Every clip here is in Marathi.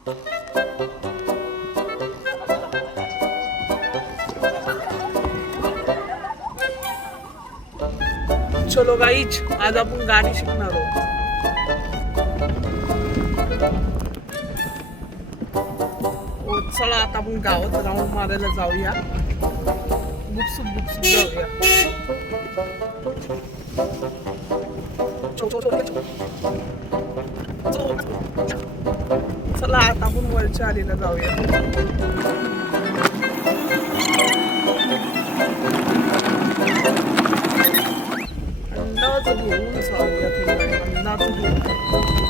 चलो गाईच, आज आपण गाडी शिकणार आहोत. चला आता आपण गावात राऊंड मारायला जाऊया. गुपसुप जाऊया. चला आता आपण वरच्या आलीला जाऊया. अंदाज घेऊन जाऊया थोडा. अंदाज घेऊन.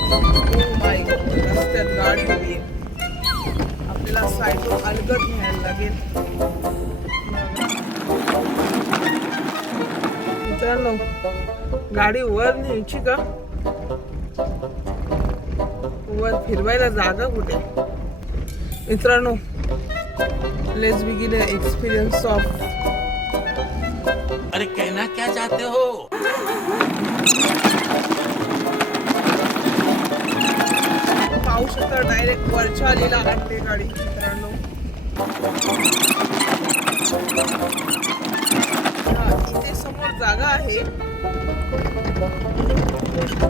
ओ माय गॉड, रस्त्यात गाडी उभी आहे. आपल्याला साईडवर अलगद न्यायला लागेल. मित्रांनो, गाडी वर न्यायची का? वर फिरवायला जागा कुठे? मित्रांनो, लेट्स बिगिन एक्सपीरियंस ऑफ. अरे कहना क्या चाहते हो? पाहू शकता डायरेक्ट वरच्या आलीला आणते गाडी. मित्रांनो, इथे समोर जागा आहे,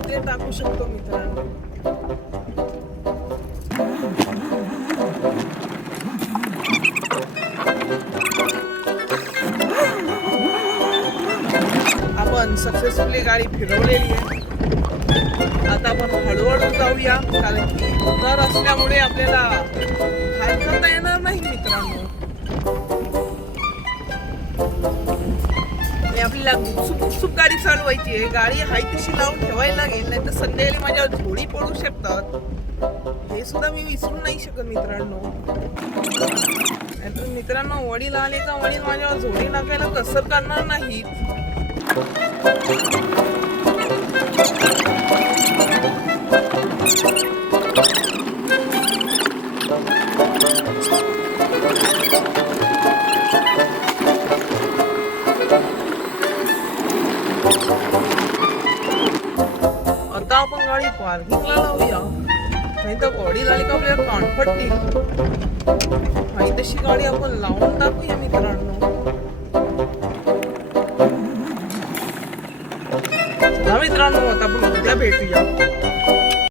ते टाकू शकतो. मित्रांनो, आपण सक्सेसफुली गाडी फिरवलेली आहे. आता आपण हळूहळू जाऊया, कारण की उतार असल्यामुळे आपल्याला हात करता येणार नाही. मित्रांनो, आपल्याला गुपसुप गाडी चालवायची आहे. गाडी हाय तशी लावून ठेवायला लागेल, नाही तर संध्याकाळी माझ्यावर झोडी पडू शकतात. हे सुद्धा मी विसरू नाही शकत. मित्रांनो, नाहीतर मित्रांनो, वडील आले का वडील माझ्यावर झोडी टाकायला कसर करणार नाहीत. आता आपण गाडी पार्किंगला लावूया, नाही तर वडील आले का आपल्याला कानफटतील. नाही तशी गाडी आपण लावून टाकूया. मित्रांनो, मित्रांनो, आता आपण उद्या भेटूया.